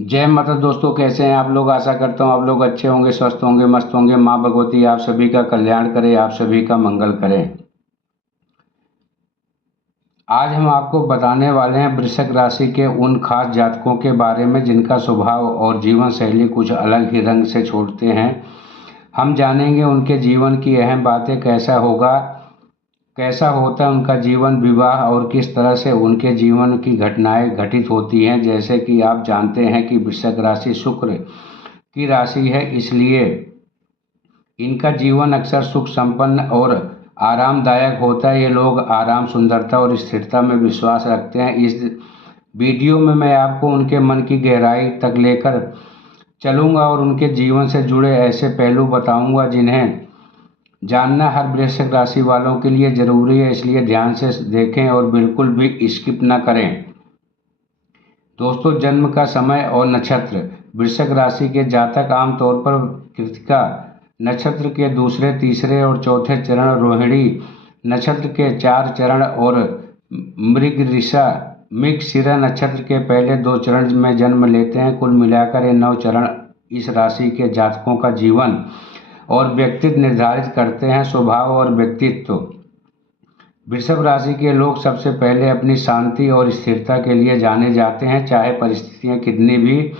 जय माता दोस्तों, कैसे हैं आप लोग। आशा करता हूँ आप लोग अच्छे होंगे, स्वस्थ होंगे, मस्त होंगे। माँ भगवती आप सभी का कल्याण करे, आप सभी का मंगल करें। आज हम आपको बताने वाले हैं वृश्चिक राशि के उन खास जातकों के बारे में जिनका स्वभाव और जीवन शैली कुछ अलग ही रंग से छोड़ते हैं। हम जानेंगे उनके जीवन की अहम बातें, कैसा होता है उनका जीवन, विवाह और किस तरह से उनके जीवन की घटनाएं घटित होती हैं। जैसे कि आप जानते हैं कि वृश्चिक राशि शुक्र की राशि है, इसलिए इनका जीवन अक्सर सुख संपन्न और आरामदायक होता है। ये लोग आराम, सुंदरता और स्थिरता में विश्वास रखते हैं। इस वीडियो में मैं आपको उनके मन की गहराई तक लेकर चलूँगा और उनके जीवन से जुड़े ऐसे पहलू बताऊँगा जिन्हें जानना हर वृश्चिक राशि वालों के लिए ज़रूरी है, इसलिए ध्यान से देखें और बिल्कुल भी स्किप न करें। दोस्तों, जन्म का समय और नक्षत्र। वृश्चिक राशि के जातक आमतौर पर कृतिका नक्षत्र के दूसरे, तीसरे और चौथे चरण, रोहिणी नक्षत्र के 4 चरण और मृगशिरा नक्षत्र के पहले 2 चरण में जन्म लेते हैं। कुल मिलाकर ये 9 चरण इस राशि के जातकों का जीवन और व्यक्तित्व निर्धारित करते हैं। स्वभाव और व्यक्तित्व। वृषभ राशि के लोग सबसे पहले अपनी शांति और स्थिरता के लिए जाने जाते हैं। चाहे परिस्थितियां कितनी भी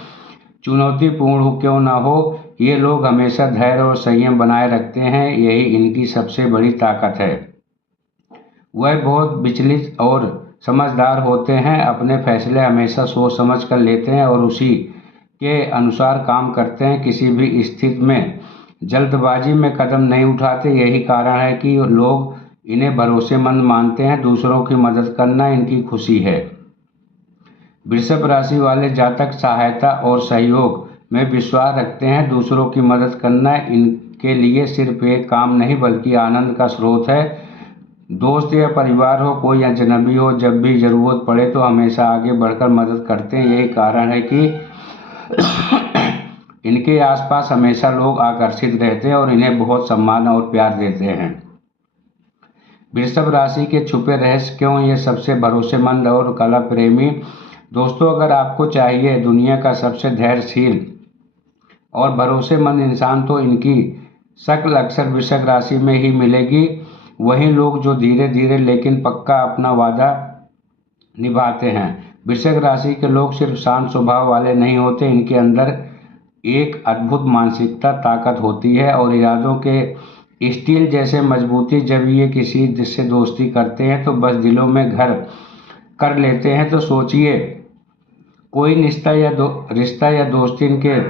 चुनौतीपूर्ण क्यों न हो, ये लोग हमेशा धैर्य और संयम बनाए रखते हैं। यही इनकी सबसे बड़ी ताकत है। वह बहुत विचलित और समझदार होते हैं। अपने फैसले हमेशा सोच समझ कर लेते हैं और उसी के अनुसार काम करते हैं। किसी भी स्थिति में जल्दबाजी में कदम नहीं उठाते। यही कारण है कि लोग इन्हें भरोसेमंद मानते हैं। दूसरों की मदद करना इनकी खुशी है। वृषभ राशि वाले जातक सहायता और सहयोग में विश्वास रखते हैं। दूसरों की मदद करना इनके लिए सिर्फ एक काम नहीं बल्कि आनंद का स्रोत है। दोस्त या परिवार हो, कोई अजनबी हो, जब भी ज़रूरत पड़े तो हमेशा आगे बढ़कर मदद करते हैं। यही कारण है कि इनके आसपास हमेशा लोग आकर्षित रहते हैं और इन्हें बहुत सम्मान और प्यार देते हैं। वृषभ राशि के छुपे रहस्य क्यों, ये सबसे भरोसेमंद और कला प्रेमी। दोस्तों, अगर आपको चाहिए दुनिया का सबसे धैर्यशील और भरोसेमंद इंसान तो इनकी शक्ल अक्सर वृषभ राशि में ही मिलेगी। वही लोग जो धीरे धीरे लेकिन पक्का अपना वादा निभाते हैं। वृषभ राशि के लोग सिर्फ शांत स्वभाव वाले नहीं होते, इनके अंदर एक अद्भुत मानसिकता ताकत होती है और इरादों के स्टील जैसे मजबूती। जब ये किसी से दोस्ती करते हैं तो बस दिलों में घर कर लेते हैं। तो सोचिए, कोई रिश्ता या दोस्ती इनके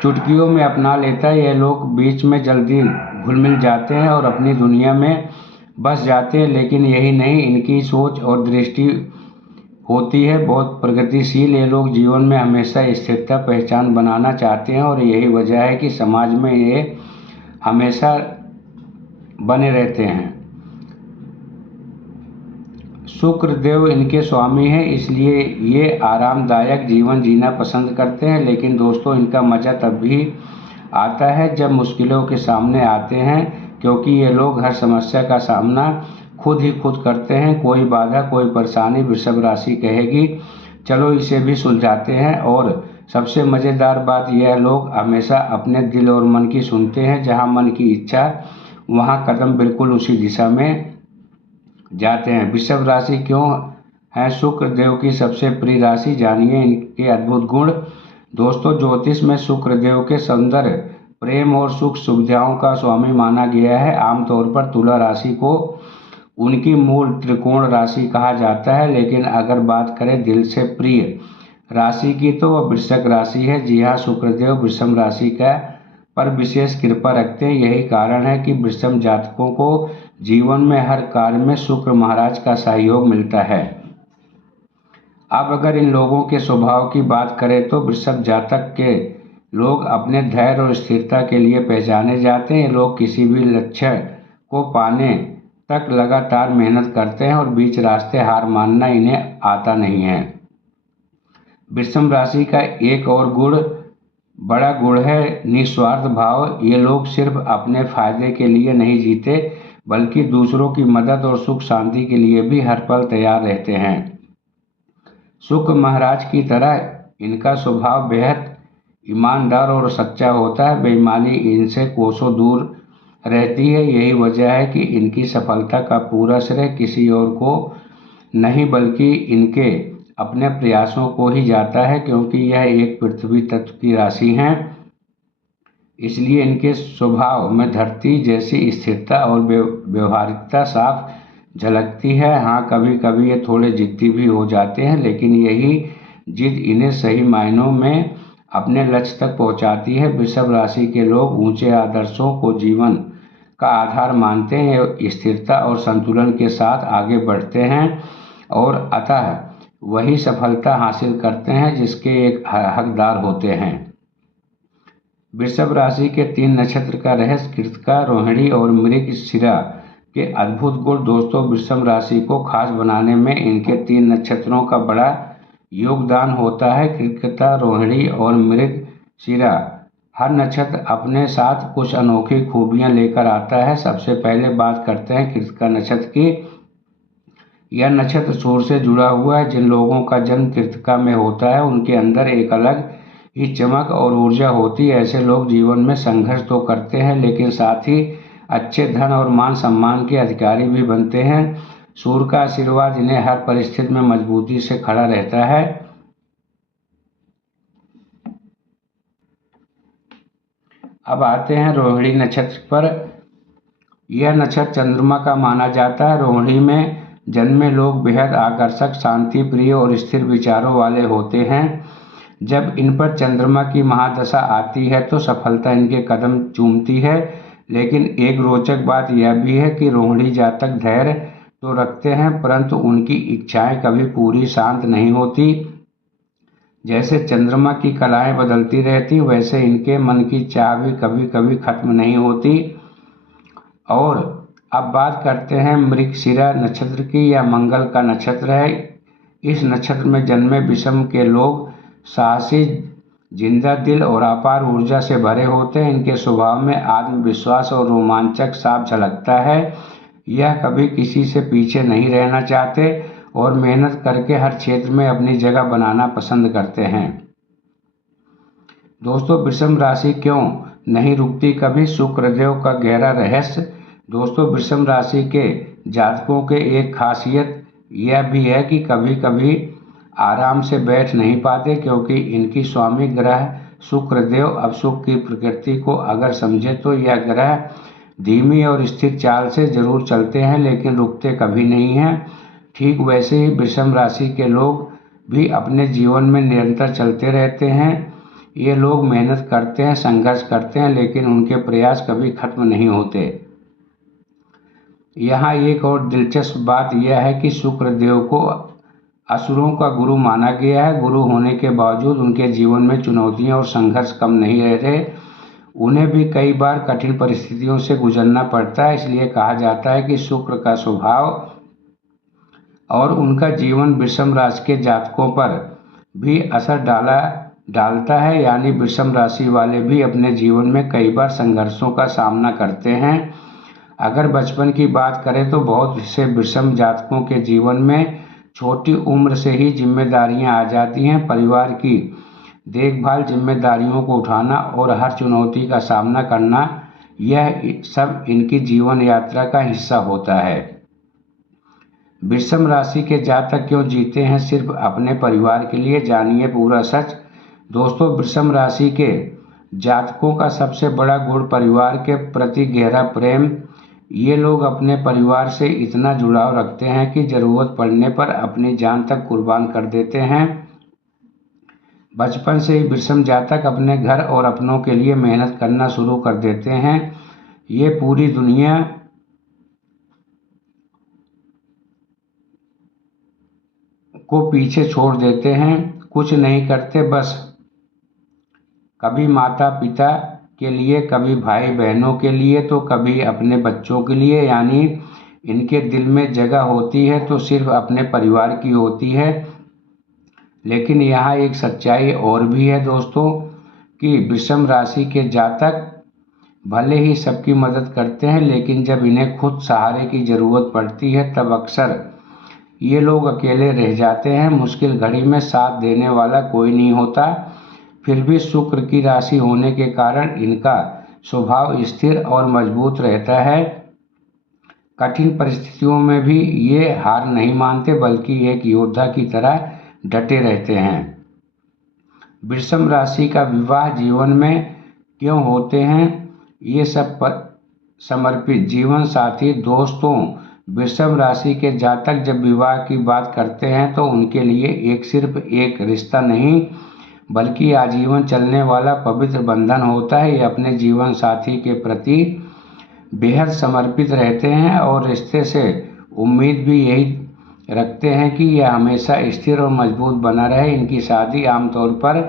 चुटकियों में अपना लेता है। ये लोग बीच में जल्दी घुल मिल जाते हैं और अपनी दुनिया में बस जाते हैं। लेकिन यही नहीं, इनकी सोच और दृष्टि होती है बहुत प्रगतिशील। ये लोग जीवन में हमेशा स्थिरता पहचान बनाना चाहते हैं और यही वजह है कि समाज में ये हमेशा बने रहते हैं। शुक्र देव इनके स्वामी हैं, इसलिए ये आरामदायक जीवन जीना पसंद करते हैं। लेकिन दोस्तों, इनका मज़ा तब भी आता है जब मुश्किलों के सामने आते हैं, क्योंकि ये लोग हर समस्या का सामना खुद करते हैं। कोई बाधा, कोई परेशानी, वृषभ राशि कहेगी चलो इसे भी सुलझाते हैं। और सबसे मज़ेदार बात यह, लोग हमेशा अपने दिल और मन की सुनते हैं। जहां मन की इच्छा वहां कदम बिल्कुल उसी दिशा में जाते हैं। वृषभ राशि क्यों है शुक्र देव की सबसे प्रिय राशि, जानिए इनके अद्भुत गुण। दोस्तों, ज्योतिष में शुक्र देव के सौंदर्य, प्रेम और सुख सुविधाओं का स्वामी माना गया है। आमतौर पर तुला राशि को उनकी मूल त्रिकोण राशि कहा जाता है, लेकिन अगर बात करें दिल से प्रिय राशि की तो वह वृश्चिक राशि है। जी हाँ, शुक्रदेव वृषभ राशि का पर विशेष कृपा रखते हैं। यही कारण है कि वृषभ जातकों को जीवन में हर कार्य में शुक्र महाराज का सहयोग मिलता है। अब अगर इन लोगों के स्वभाव की बात करें तो वृषभ जातक के लोग अपने धैर्य और स्थिरता के लिए पहचाने जाते हैं। ये लोग किसी भी लक्ष्य को पाने तक लगातार मेहनत करते हैं और बीच रास्ते हार मानना इन्हें आता नहीं है। वृषभ राशि का एक और बड़ा गुण है निस्वार्थ भाव। ये लोग सिर्फ अपने फायदे के लिए नहीं जीते, बल्कि दूसरों की मदद और सुख शांति के लिए भी हर पल तैयार रहते हैं। शुक्र महाराज की तरह इनका स्वभाव बेहद ईमानदार और सच्चा होता है। बेईमानी इनसे कोसों दूर रहती है। यही वजह है कि इनकी सफलता का पूरा श्रेय किसी और को नहीं बल्कि इनके अपने प्रयासों को ही जाता है, क्योंकि यह एक पृथ्वी तत्व की राशि हैं। इसलिए इनके स्वभाव में धरती जैसी स्थिरता और व्यवहारिकता साफ झलकती है। हाँ, कभी कभी ये थोड़े जिद्दी भी हो जाते हैं, लेकिन यही जिद इन्हें सही मायनों में अपने लक्ष्य तक पहुंचाती है। वृषभ राशि के लोग ऊंचे आदर्शों को जीवन का आधार मानते हैं, स्थिरता और संतुलन के साथ आगे बढ़ते हैं और अतः वही सफलता हासिल करते हैं जिसके एक हकदार होते हैं। वृषभ राशि के 3 नक्षत्र का रहस्य। कृतिका, रोहिणी और मृगशिरा के अद्भुत गुण। दोस्तों, वृषभ राशि को खास बनाने में इनके 3 नक्षत्रों का बड़ा योगदान होता है। कृतिका, रोहिणी और मृगशिरा। हर नक्षत्र अपने साथ कुछ अनोखी खूबियां लेकर आता है। सबसे पहले बात करते हैं कृतिका नक्षत्र की। यह नक्षत्र सूर्य से जुड़ा हुआ है। जिन लोगों का जन्म कृतिका में होता है उनके अंदर एक अलग ही चमक और ऊर्जा होती है। ऐसे लोग जीवन में संघर्ष तो करते हैं, लेकिन साथ ही अच्छे धन और मान सम्मान के अधिकारी भी बनते हैं। सूर्य का आशीर्वाद इन्हें हर परिस्थिति में मजबूती से खड़ा रहता है। अब आते हैं रोहिणी नक्षत्र पर। यह नक्षत्र चंद्रमा का माना जाता है। रोहिणी में जन्मे लोग बेहद आकर्षक, शांति प्रिय और स्थिर विचारों वाले होते हैं। जब इन पर चंद्रमा की महादशा आती है तो सफलता इनके कदम चूमती है। लेकिन एक रोचक बात यह भी है कि रोहिणी जातक धैर्य तो रखते हैं, परंतु उनकी इच्छाएं कभी पूरी शांत नहीं होती। जैसे चंद्रमा की कलाएं बदलती रहती, वैसे इनके मन की चाह भी कभी कभी खत्म नहीं होती। और अब बात करते हैं मृगशिरा नक्षत्र की। यह मंगल का नक्षत्र है। इस नक्षत्र में जन्मे विषम के लोग साहसी, जिंदा दिल और अपार ऊर्जा से भरे होते हैं। इनके स्वभाव में आत्मविश्वास और रोमांचक साफ झलकता है। यह कभी किसी से पीछे नहीं रहना चाहते और मेहनत करके हर क्षेत्र में अपनी जगह बनाना पसंद करते हैं। दोस्तों, वृषभ राशि क्यों नहीं रुकती कभी? शुक्रदेव का गहरा रहस्य। दोस्तों, वृषभ राशि के जातकों के एक खासियत यह भी है कि कभी कभी आराम से बैठ नहीं पाते, क्योंकि इनकी स्वामी ग्रह शुक्रदेव अब सुख की प्रकृति को अगर समझे तो यह ग्रह धीमी और स्थिर चाल से जरूर चलते हैं, लेकिन रुकते कभी नहीं हैं। ठीक वैसे ही वृषभ राशि के लोग भी अपने जीवन में निरंतर चलते रहते हैं। ये लोग मेहनत करते हैं, संघर्ष करते हैं, लेकिन उनके प्रयास कभी खत्म नहीं होते। यहाँ एक और दिलचस्प बात यह है कि शुक्रदेव को असुरों का गुरु माना गया है। गुरु होने के बावजूद उनके जीवन में चुनौतियां और संघर्ष कम नहीं रहते। उन्हें भी कई बार कठिन परिस्थितियों से गुजरना पड़ता है। इसलिए कहा जाता है कि शुक्र का स्वभाव और उनका जीवन वृषभ राशि के जातकों पर भी असर डालता है। यानी वृषभ राशि वाले भी अपने जीवन में कई बार संघर्षों का सामना करते हैं। अगर बचपन की बात करें तो बहुत से वृषभ जातकों के जीवन में छोटी उम्र से ही जिम्मेदारियां आ जाती हैं। परिवार की देखभाल, जिम्मेदारियों को उठाना और हर चुनौती का सामना करना, यह सब इनकी जीवन यात्रा का हिस्सा होता है। वृषभ राशि के जातक क्यों जीते हैं सिर्फ अपने परिवार के लिए? जानिए पूरा सच। दोस्तों, वृषभ राशि के जातकों का सबसे बड़ा गुण परिवार के प्रति गहरा प्रेम। ये लोग अपने परिवार से इतना जुड़ाव रखते हैं कि जरूरत पड़ने पर अपनी जान तक कुर्बान कर देते हैं। बचपन से ही वृषभ जातक अपने घर और अपनों के लिए मेहनत करना शुरू कर देते हैं। ये पूरी दुनिया को पीछे छोड़ देते हैं, कुछ नहीं करते, बस कभी माता पिता के लिए, कभी भाई बहनों के लिए, तो कभी अपने बच्चों के लिए। यानी इनके दिल में जगह होती है तो सिर्फ अपने परिवार की होती है। लेकिन यहाँ एक सच्चाई और भी है दोस्तों, कि वृषभ राशि के जातक भले ही सबकी मदद करते हैं, लेकिन जब इन्हें खुद सहारे की ज़रूरत पड़ती है तब अक्सर ये लोग अकेले रह जाते हैं। मुश्किल घड़ी में साथ देने वाला कोई नहीं होता। फिर भी शुक्र की राशि होने के कारण इनका स्वभाव स्थिर और मजबूत रहता है। कठिन परिस्थितियों में भी ये हार नहीं मानते, बल्कि एक योद्धा की तरह डटे रहते हैं। वृषभ राशि का विवाह जीवन में क्यों होते हैं? ये सब समर्पित जीवन साथी दोस्तों, वृषभ राशि के जातक जब विवाह की बात करते हैं तो उनके लिए एक सिर्फ एक रिश्ता नहीं, बल्कि आजीवन चलने वाला पवित्र बंधन होता है। ये अपने जीवन साथी के प्रति बेहद समर्पित रहते हैं और रिश्ते से उम्मीद भी यही रखते हैं कि यह हमेशा स्थिर और मजबूत बना रहे। इनकी शादी आमतौर पर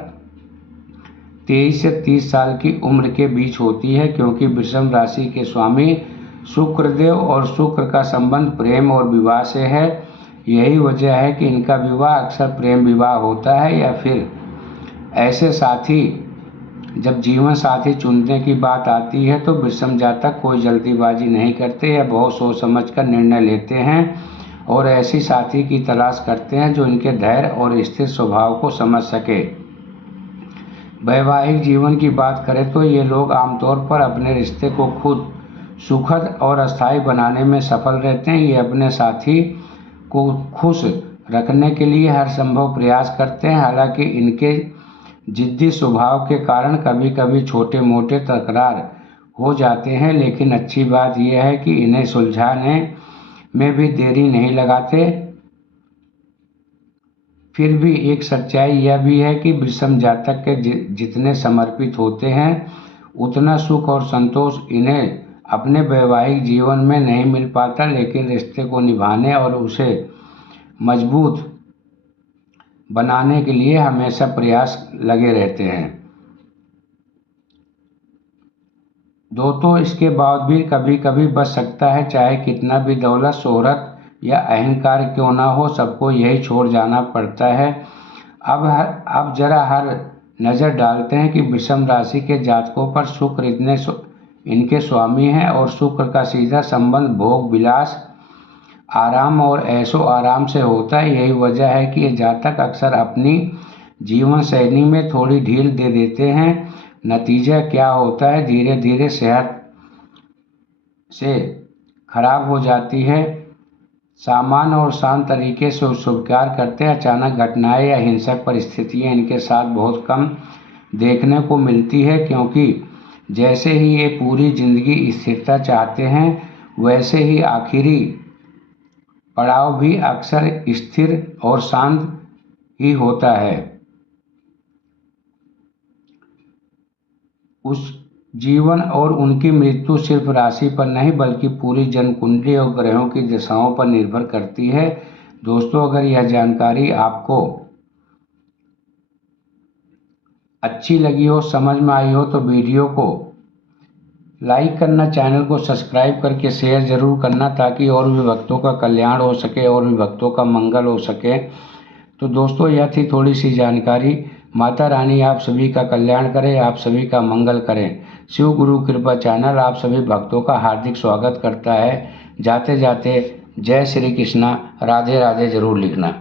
23 से 30 साल की उम्र के बीच होती है, क्योंकि वृषभ राशि के स्वामी शुक्रदेव और शुक्र का संबंध प्रेम और विवाह से है। यही वजह है कि इनका विवाह अक्सर प्रेम विवाह होता है, या फिर ऐसे साथी जब जीवन साथी चुनने की बात आती है तो वृषभ जातक कोई जल्दीबाजी नहीं करते या बहुत सोच समझ कर निर्णय लेते हैं और ऐसी साथी की तलाश करते हैं जो इनके धैर्य और स्थिर स्वभाव को समझ सके। वैवाहिक जीवन की बात करें तो ये लोग आमतौर पर अपने रिश्ते को खुद सुखद और अस्थायी बनाने में सफल रहते हैं। ये अपने साथी को खुश रखने के लिए हर संभव प्रयास करते हैं। हालांकि इनके जिद्दी स्वभाव के कारण कभी कभी छोटे मोटे तकरार हो जाते हैं, लेकिन अच्छी बात यह है कि इन्हें सुलझाने में भी देरी नहीं लगाते। फिर भी एक सच्चाई यह भी है कि वृषभ जातक के जितने समर्पित होते हैं उतना सुख और संतोष इन्हें अपने वैवाहिक जीवन में नहीं मिल पाता, लेकिन रिश्ते को निभाने और उसे मजबूत बनाने के लिए हमेशा प्रयास लगे रहते हैं। दोस्तों, इसके बाद भी कभी कभी बच सकता है, चाहे कितना भी दौलत शोहरत या अहंकार क्यों ना हो, सबको यही छोड़ जाना पड़ता है। अब जरा हर नज़र डालते हैं कि वृषभ राशि के जातकों पर शुक्र इनके स्वामी हैं और शुक्र का सीधा संबंध भोग विलास आराम और ऐशो आराम से होता है। यही वजह है कि ये जातक अक्सर अपनी जीवन शैली में थोड़ी ढील दे देते हैं। नतीजा क्या होता है? धीरे धीरे सेहत से खराब हो जाती है। सामान्य और शांत तरीके से स्वीकार करते हैं। अचानक घटनाएं या हिंसक परिस्थितियां इनके साथ बहुत कम देखने को मिलती है, क्योंकि जैसे ही ये पूरी जिंदगी स्थिरता चाहते हैं वैसे ही आखिरी पड़ाव भी अक्सर स्थिर और शांत ही होता है। उस जीवन और उनकी मृत्यु सिर्फ राशि पर नहीं बल्कि पूरी जन्म कुंडली और ग्रहों की दिशाओं पर निर्भर करती है। दोस्तों, अगर यह जानकारी आपको अच्छी लगी हो, समझ में आई हो, तो वीडियो को लाइक करना, चैनल को सब्सक्राइब करके शेयर ज़रूर करना, ताकि और भी भक्तों का कल्याण हो सके और भी भक्तों का मंगल हो सके। तो दोस्तों, यह थी थोड़ी सी जानकारी। माता रानी आप सभी का कल्याण करें, आप सभी का मंगल करें। शिव गुरु कृपा चैनल आप सभी भक्तों का हार्दिक स्वागत करता है। जाते जाते जय श्री कृष्णा, राधे राधे ज़रूर लिखना।